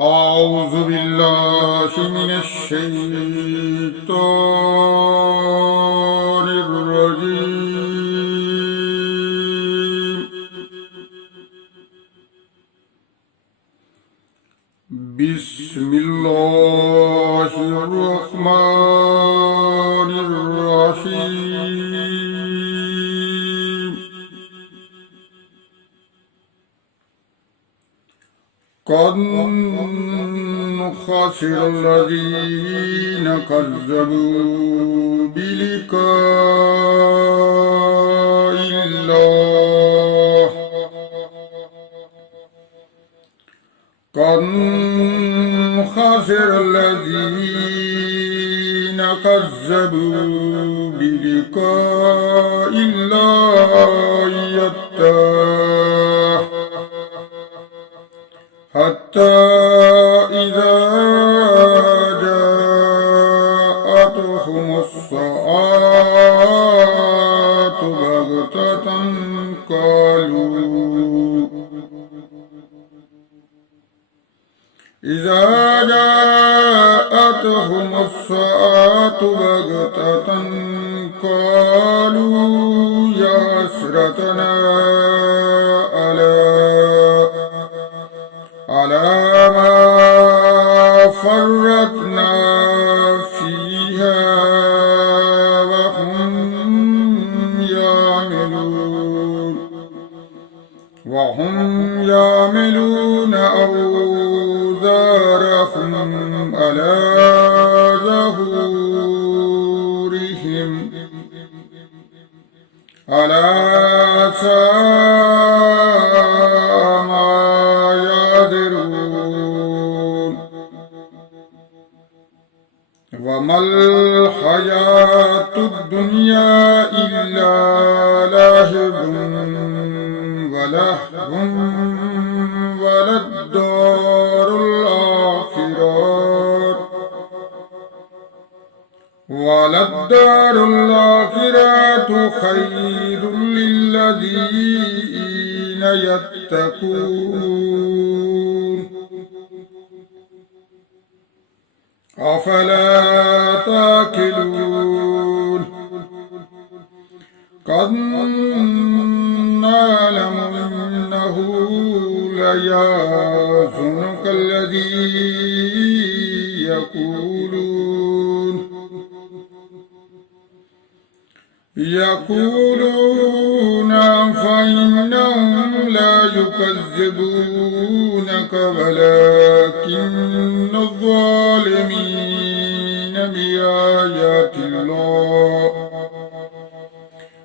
أعوذ بالله من الشيطان الرجيم. بسم الله الرحمن الرحيم. قد خسر الذين كذبوا بلقاء الله. قد خسر الذين كذبوا بلقاء الله حتى إذا جاءتهم الساعة بغتة قالوا إذا جاءتهم الساعة بغتة قالوا يا حسرتنا على ما فرطنا فيها وهم يعملون أوزارهم على ظهورهم ألا ساء ما يزرون. وما الحياة الدنيا إلا لهو ولهو وللدار الآخرة خير للذين يتقون. أفلا تأكلون. قد نعلم إنه ليحزنك الذي يقولون فإنهم لا يكذبونك ولكن الظالمين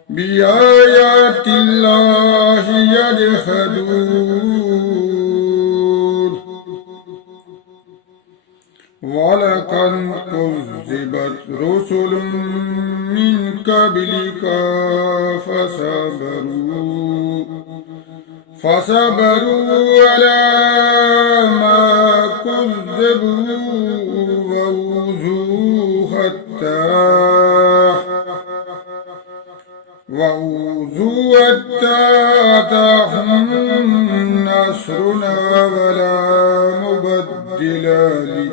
بآيات الله يجحدون. ولقد كذبت رسل من قبلك فصبروا على ما كذبوا وأوذوا حتى أتاهم نصرنا ولا مبدل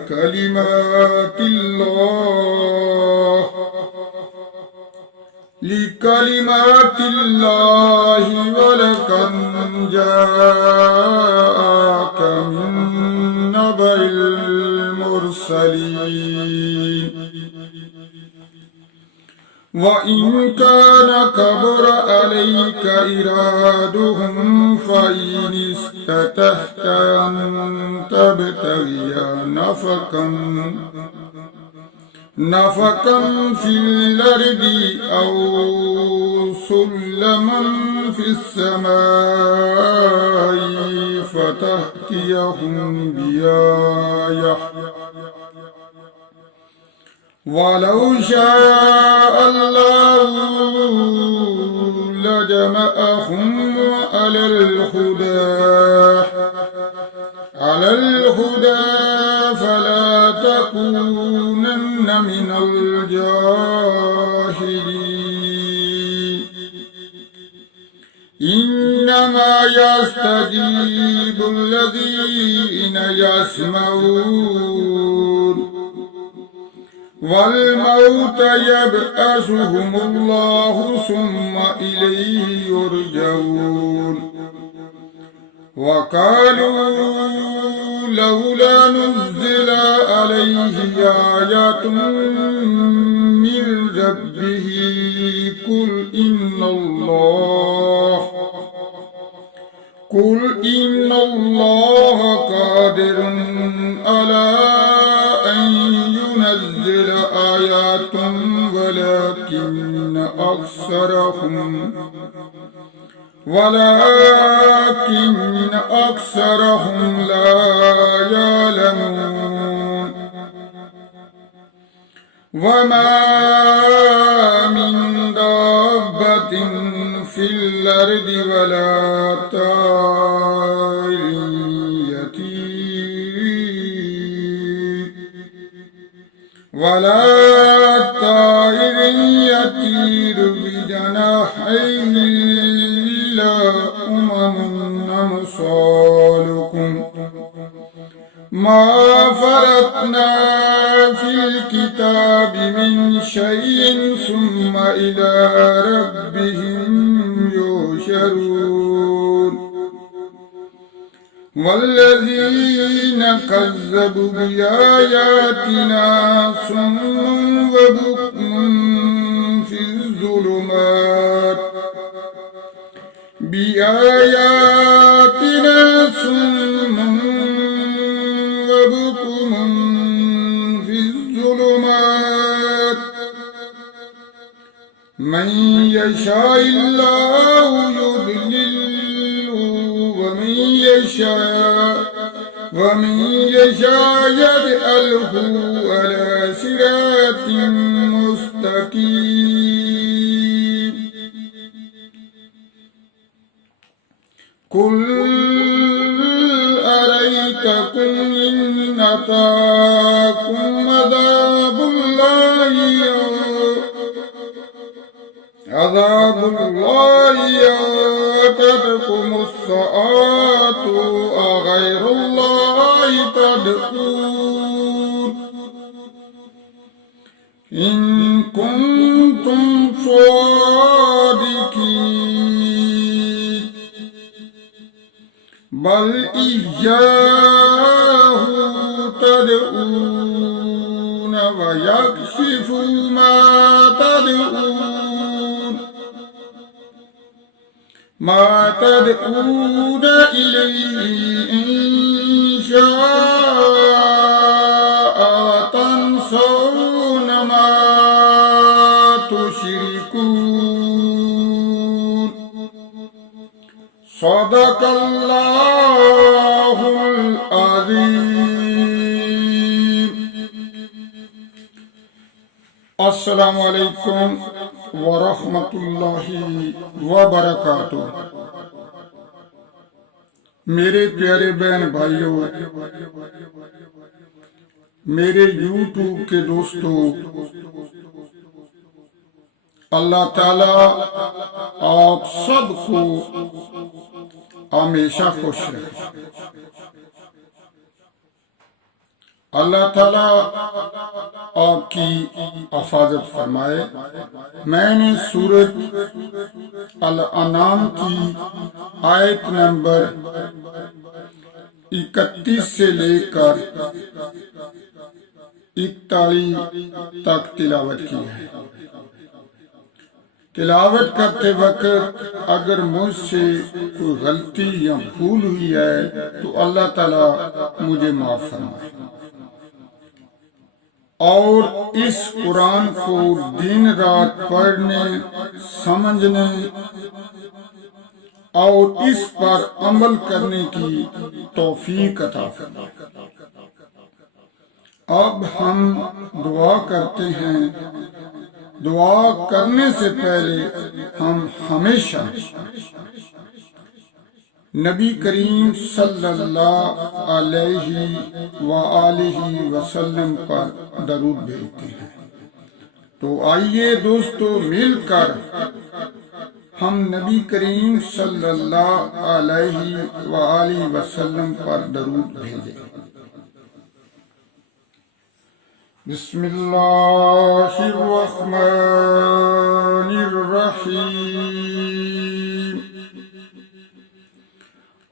لكلمات الله ولقد جاءك من نبأ المرسلين. وإن كان كبر عليك إرادهم فإن استطعت أن تبتغي نفقا في الأرض أو سلما في السماء فتأتيهم بآية. ولو شاء الله لجمعهم على الهدى فلا تكونن من الجاهلين. إنما يستجيب الذين يسمعون والموت يبعثهم الله ثم إليه يرجعون وقالوا لولا نزل عليه آيات من ربه قل إن الله قادر على أن ينزل آيات ولكن أكثرهم لا يعلمون وما من دابة في الأرض ولا طائر يطير بجناحيه إلا أمثالكم ما فرطنا في الكتاب من شيء ثم إلى ربهم يحشرون والذين كذبوا بآياتنا صم وبكم في الظلمات من يشاء الله يضلله ومن يشاء يجعله على صراط مستقيم قل أرأيتكم إن أتاكم عذاب الله يأتكم الساعة أغير الله تدعون إن كنتم صادقين بل إياه تدعون ويكشف ما تدعون إليه إن شاء تنسون ما تشركون صدق الله العظيم. السلام عليكم वरहमतुल्लाहि वबरकातुह। मेरे प्यारे बहन भाइयों, मेरे यूट्यूब के दोस्तों, अल्लाह ताला आप सबको हमेशा खुश रखे। अल्लाह ताला आपकी हिफाजत फरमाए। मैंने सूरत अल-अनाम की आयत नंबर 31 से लेकर 41 तक तिलावत की है। तिलावत करते वक्त अगर मुझसे कोई गलती या भूल हुई है तो अल्लाह ताला मुझे माफ फरमाए और इस कुरान को दिन रात पढ़ने, समझने और इस पर अमल करने की तौफीक अता फरमाए। अब हम दुआ करते हैं। दुआ करने से पहले हम हमेशा नबी करीम सल्लल्लाहु अलैहि वसल्लम पर दरूद भेजते हैं। तो आइए दोस्तों, मिलकर ہم نبی کریم صلی اللہ علیہ وآلہ وسلم پر درود بھیجیں۔ بسم اللہ الرحمن الرحیم۔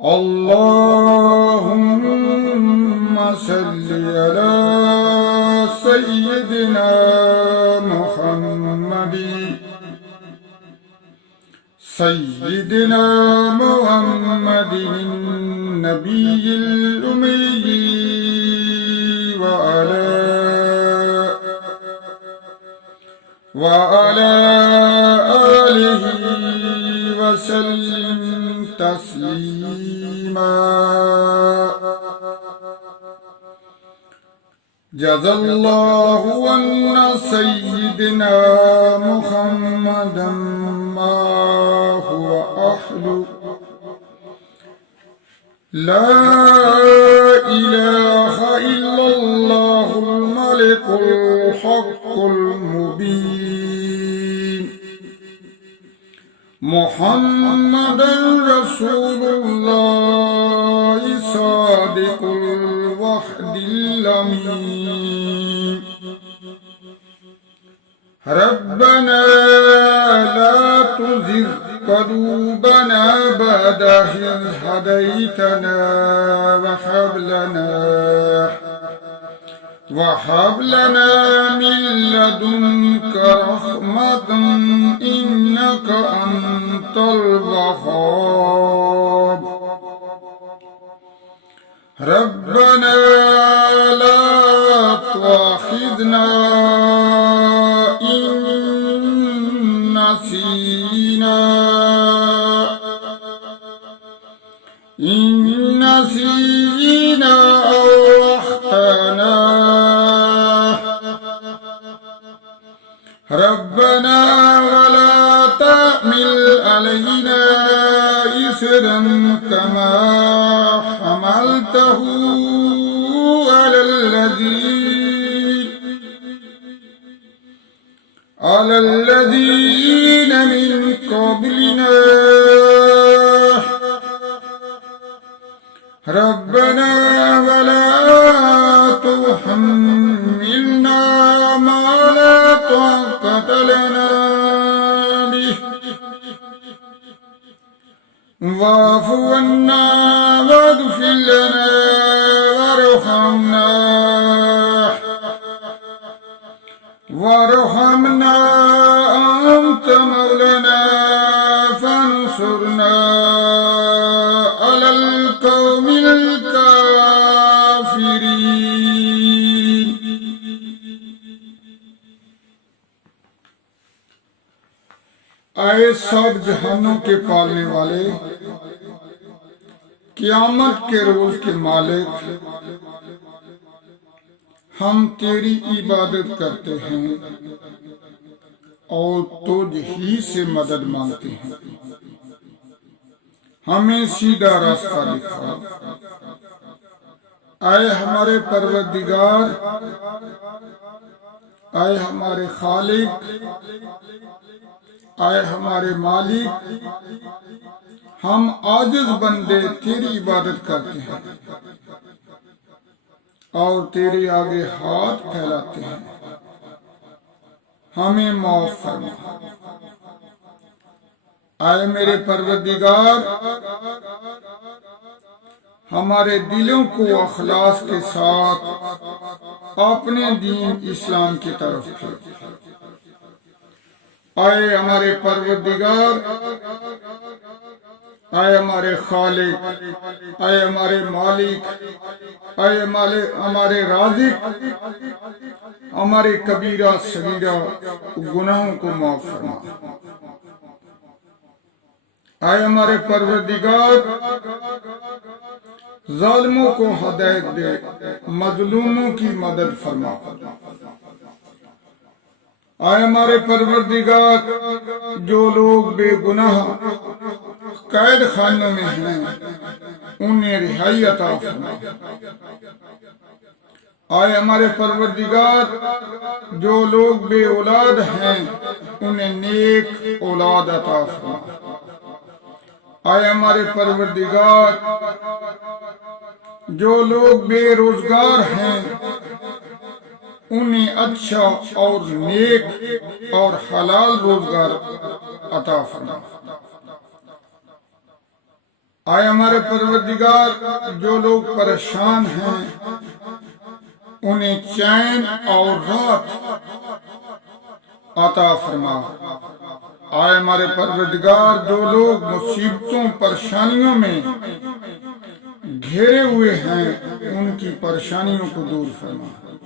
اللہم صلی علی سیدنا محمد سیدنا محمد النبی الأمی وعلى آلہ وسلم تسلیما۔ جزا اللہ عنا سیدنا محمدا ما هو أهله۔ لا إله إلا الله الملك الحق المبين محمد رسول الله صادق الوعد الأمين۔ ربنا لا تزغ قلوبنا بعد إذ هديتنا وهب لنا من لدنك رحمة إنك أنت الوهاب۔ ربنا لا تؤاخذنا إن نسينا أو أخطأنا۔ ربنا ولا تحمل علينا إصرا كما حملته على الذين من قبلنا۔ ربنا ولا تحملنا ما لا طاقة لنا به واعف عنا واغفر لنا وارحمنا أنت مولانا فانصرنا على القوم الكافرين۔ اے سب جہانوں کے پالنے والے، قیامت کے روز کے مالک، ہم تیری عبادت کرتے ہیں اور تجھ ہی سے مدد مانگتے ہیں۔ ہمیں سیدھا راستہ دکھا۔ اے ہمارے پروردگار، اے ہمارے خالق، اے ہمارے مالک، ہم عاجز بندے تیری عبادت کرتے ہیں اور تیرے آگے ہاتھ پھیلاتے ہیں۔ ہمیں معاف فرما۔ اے میرے پروردگار، ہمارے دلوں کو اخلاص کے ساتھ اپنے دین اسلام کی طرف پھیر۔ اے ہمارے پروردگار، اے ہمارے خالق، اے ہمارے مالک، اے ہمارے رازق، ہمارے کبیرہ صغیرہ گناہوں کو معاف فرما۔ اے ہمارے پروردگار، ظالموں کو ہدایت دے، مظلوموں کی مدد فرما۔ اے ہمارے پروردگار، جو لوگ بے گناہ قید خانوں میں ہیں انہیں رہائی عطا فرما۔ اے ہمارے پروردگار، جو لوگ بے اولاد ہیں انہیں نیک اولاد عطا فرما۔ آئے ہمارے پروردگار جو لوگ بے روزگار ہیں انہیں اچھا اور نیک اور حلال روزگار عطا فرما۔ آئے ہمارے پروردگار جو لوگ پریشان ہیں انہیں چین اور راحت عطا فرما۔ آئے ہمارے پروردگار جو لوگ مصیبتوں پریشانیوں میں گھیرے ہوئے ہیں ان کی پریشانیوں کو دور فرما۔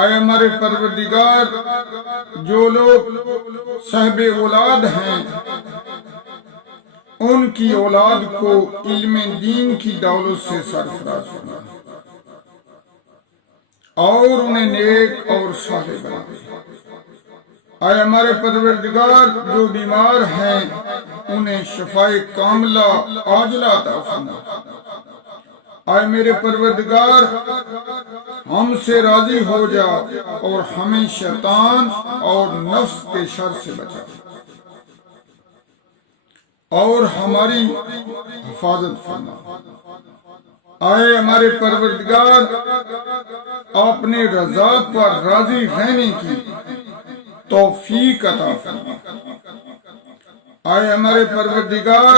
آئے ہمارے پروردگار جو لوگ صاحب اولاد ہیں ان کی اولاد کو علم دین کی دولت سے سرفراز فرما اور انہیں نیک اور صالح بنا۔ آئے ہمارے پروردگار جو بیمار ہیں انہیں شفائے کاملہ عاجلہ عطا فرما۔ آئے میرے پروردگار ہم سے راضی ہو جا اور ہمیں شیطان اور نفس کے شر سے بچا اور ہماری حفاظت فرما۔ آئے ہمارے پروردگار اپنے رضا پر راضی رہنے کی توفیق عطا فرما۔ آئے ہمارے پروردگار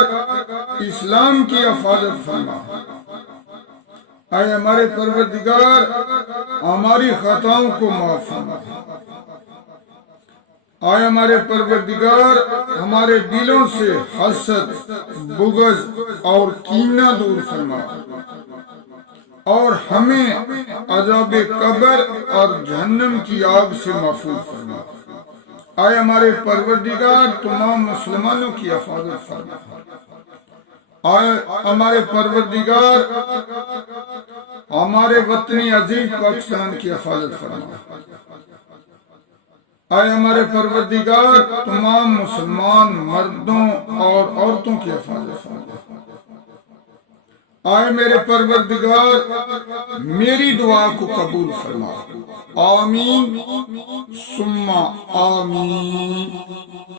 اسلام کی حفاظت فرما۔ آئے ہمارے پروردگار ہماری خطاؤں کو معاف فرما۔ آئے ہمارے پروردگار ہمارے دلوں سے حسد، بغض اور کینہ دور فرما اور ہمیں عذاب قبر اور جہنم کی آگ سے محفوظ فرما۔ آئے ہمارے پروردگار تمام مسلمانوں کی حفاظت فرما۔ آئے ہمارے پروردگار ہمارے وطن عزیز پاکستان کی حفاظت فرما۔ آئے ہمارے پروردگار تمام مسلمان مردوں اور عورتوں کی حفاظت فرما۔ آئے میرے پروردگار میری دعا کو قبول فرما۔ آمین ثم آمین۔